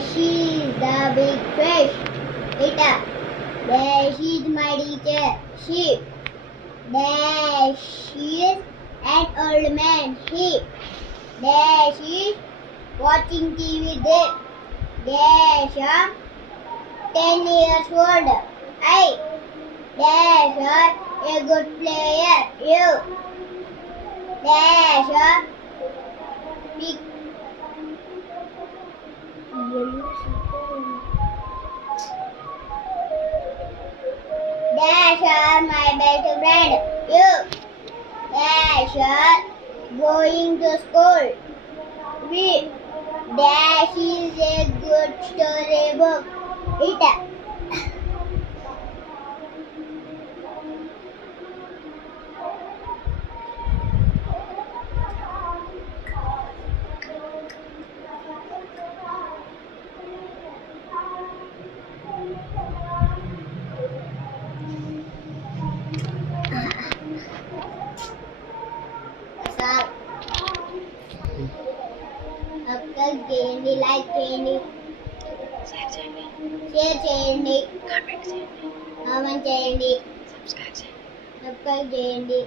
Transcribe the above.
she is the big fish. There she is my teacher. There she is an old man. There she is watching TV. There's a 10 years old. There's a good player. You. There's a big Dash are my best friend. You. Dash are going to school. We. Dash is a good storybook. Subscribe చేయండి, like చేయండి, share చేయండి, comment చేయండి, subscribe చేయండి.